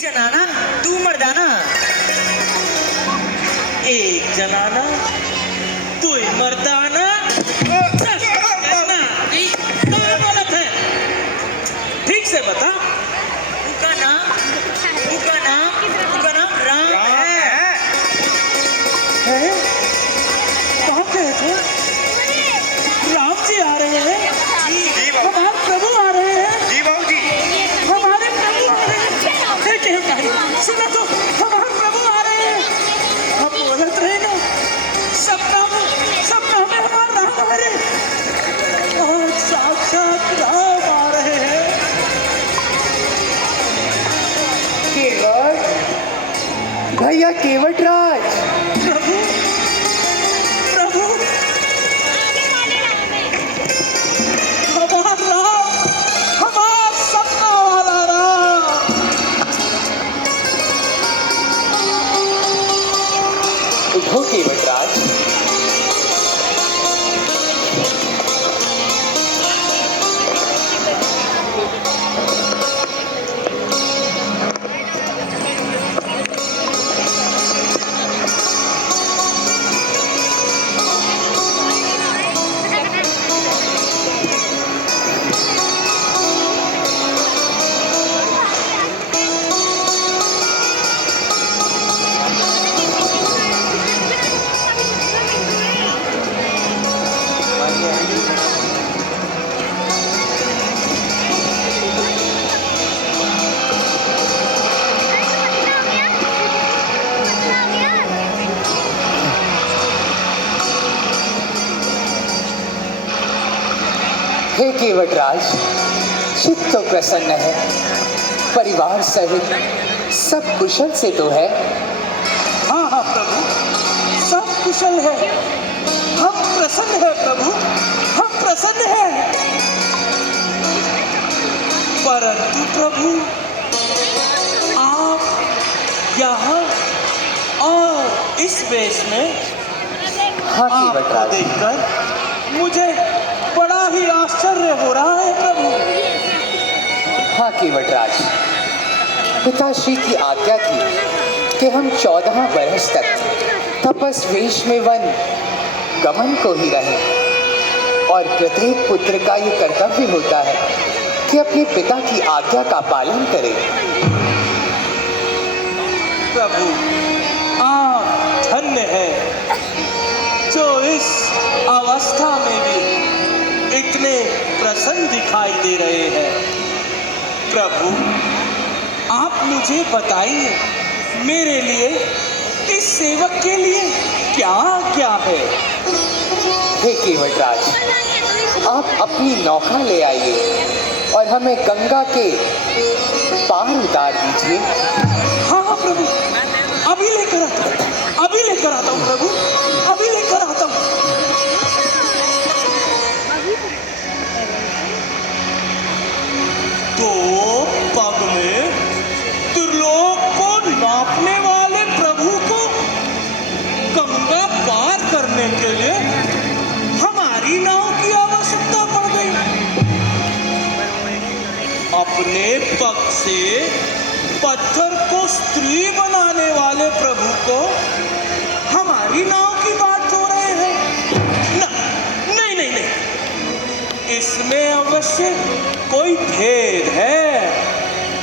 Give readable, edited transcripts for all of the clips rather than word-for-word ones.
जनाना तू मर्दाना, एक जनाना तू मर्दाना। क्या गलत है? ठीक से बता। उनका नाम राम है। कहाँ गए थे? राम जी आ रहे हैं। हमारे प्रभु आ रहे हैं। जी बाबू जी। हमारे प्रभु आ रहे हैं। सुना तो, हमारे प्रभु आ रहे हैं। हम बोलत रहे ना, सपना में हमारा राम आ रहे हैं। और साक्षात राम आ रहे हैं। केवट भैया, केवट राज। प्रभु हमारा राम, हमारा सपना वाला राम। उठो केवट राज। हे केवट राज, चित्त तो प्रसन्न है, परिवार सहित सब कुशल से तो है। हाँ प्रभु, सब कुशल है। हम प्रसन्न है प्रभु, हम प्रसन्न है। परंतु प्रभु, आप यहाँ और इस वेश में हाँ केवट आपको राज। देखकर मुझे बड़ा ही आश्चर्य हो रहा है प्रभु। हाँ केवट राज, पिताश्री की आज्ञा थी कि हम 14 बरस तक तपस वेश में वन गमन को ही रहें, और प्रत्येक पुत्र का ये कर्तव्य होता है कि अपने पिता की आज्ञा का पालन करे। प्रभु, आप धन्य है जो इस अवस्था में भी इतने प्रसन्न दिखाई दे रहे हैं। प्रभु, आप मुझे बताइए, मेरे लिए, इस सेवक के लिए क्या है? हे केवट राज, आप अपनी नौका ले आइए और हमें गंगा के पार उतार दीजिए। हाँ प्रभु, अभी लेकर आता हूँ प्रभु, अभी लेकर आता हूँ। तो पग में त्रिलोक को नापने वाले प्रभु को गंगा पार करने के लिए हमारी नाव की आवश्यकता पड़ गई। अपने पग से पत्थर को स्त्री बनाने वाले प्रभु को हमारी नाव की बात हो रहे हैं। नहीं, इसमें अवश्य कोई भेद है।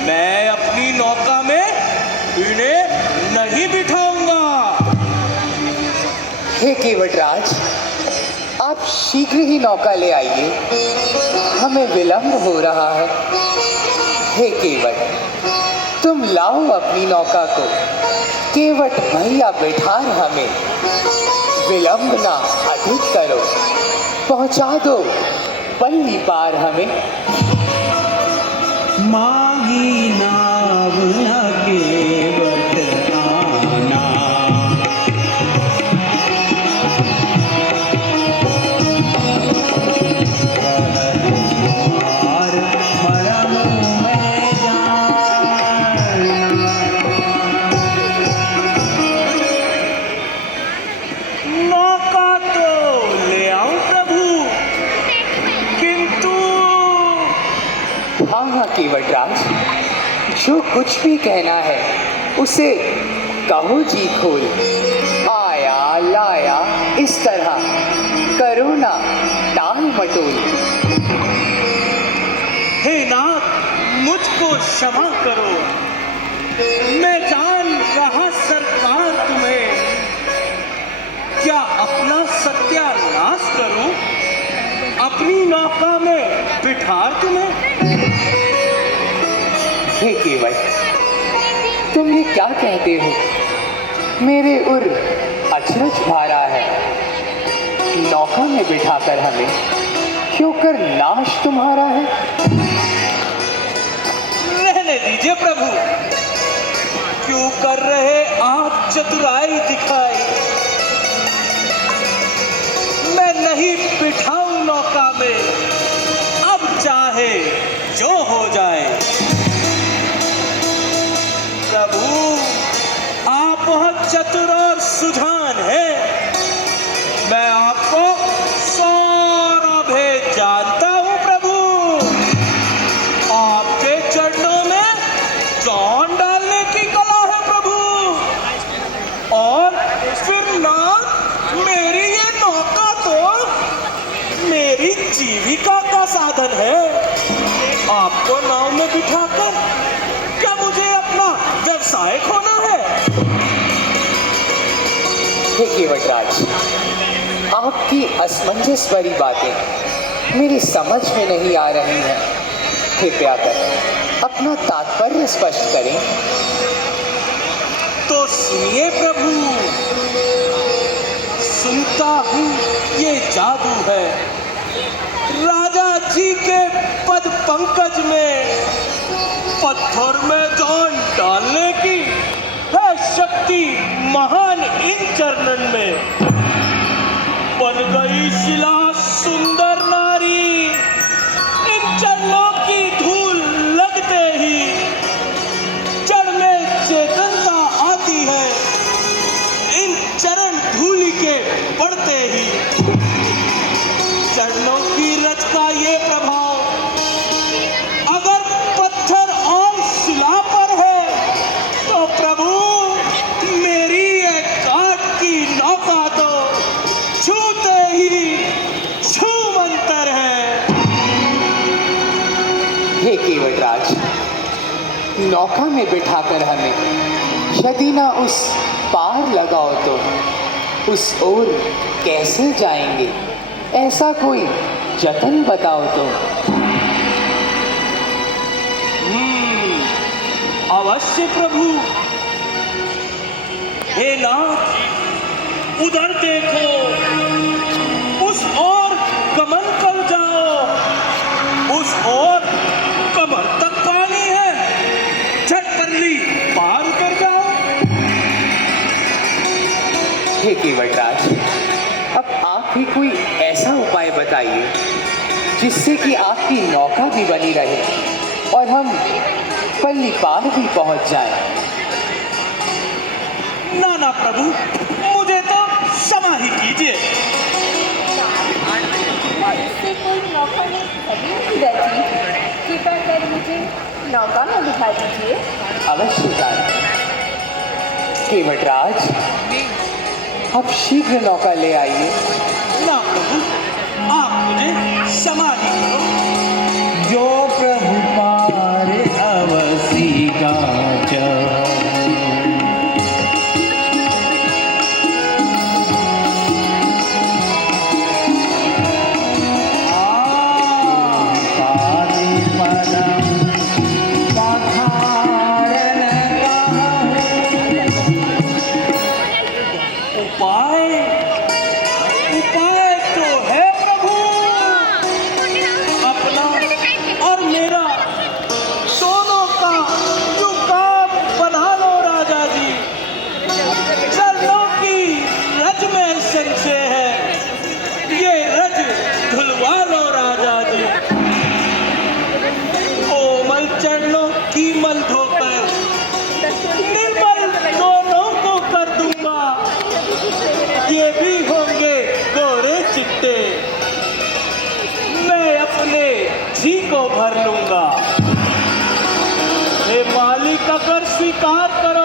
मैं अपनी नौका में इन्हें नहीं बिठाऊंगा। हे केवट राज, आप शीघ्र ही नौका ले आइए, हमें विलंब हो रहा है। हे केवट, तुम लाओ अपनी नौका को, केवट भैया बिठार हमें। विलंब ना अधिक करो, पहुंचा दो पल्ली पार हमें। मांगी नाव न केवट आना, और मरम में जाना। नौका तो ले आऊं प्रभु, किंतु हाँ केवट राज, जो कुछ भी कहना है उसे कहो जी खोल। आया लाया इस तरह करो ना टाल मटोल। हे नाथ, मुझको क्षमा करो। मैं जान रहा सरकार तुम्हें, क्या अपना सत्यानाश करूं, अपनी नौका में बिठा तुम्हें। हे केवट, तुम ये क्या कहते हो? मेरे उर अचरज भा रहा है। नौका में बिठाकर हमें क्यों कर नाश तुम्हारा है? रहने दीजिए प्रभु, क्यों कर रहे आप चतुराई दिखाई। मैं नहीं बिठाऊं नौका में, अब चाहे जो हो जाए। प्रभु, आप बहुत चतुर और सुजान हैं। मैं आपको सारा भेद जानता हूं प्रभु। आपके चरणों में जान डालने की कला है प्रभु। और फिर नाथ, मेरी ये नौका तो मेरी जीविका का साधन है। आपको नाव में बिठाकर क्या मुझे अपना व्यवसाय खोना है? हे केवटराज, आपकी असमंजस भरी बातें मेरी समझ में नहीं आ रही हैं। कृपया कर अपना तात्पर्य स्पष्ट करें। तो सुनिए प्रभु, सुनता हूं ये जादू है। राजा जी के पद पंकज में पत्थर में जान डालने की है शक्ति महान इन चरणन में। बन गई शिला सुंदर नारी, इन चरणों की धूल लगते ही जड़ में चेतनता आती है। इन चरण धूलि के पड़ते ही चरणों की रच का ये प्रभाव अगर पत्थर और शिला पर है, तो प्रभु मेरी ये काठ की नौका तो छूते ही छूमंतर है। हे केवटराज, नौका में बिठाकर हमें यदि ना उस पार लगाओ तो उस ओर कैसे जाएंगे? ऐसा कोई जतन बताओ तो। अवश्य प्रभु। हे नाथ, उधर देखो, उस ओर गमन कर जाओ। उस ओर कमर तक पानी है, झट परली पार उतर जाओ। हे केवटराज, अब आप भी कोई ऐसा उपाय बताइए जिससे कि आपकी नौका भी बनी रहे और हम पल्ली पार भी पहुंच जाएं। ना ना प्रभु, मुझे तो क्षमा ही कीजिए। इससे कोई नौका में कभी नहीं रहती। कृपया कर मुझे नौका में बिठा दीजिए। अवश्य जाएं। केवटराज, आप शीघ्र नौका ले आइए। ना प्रभु, आप मुझे क्षमा ही करो। जो प्रभु पार अवसी गाच, पाति पदम पखारन उपाय उपाय तो है प्रभु। अपना और मत करो।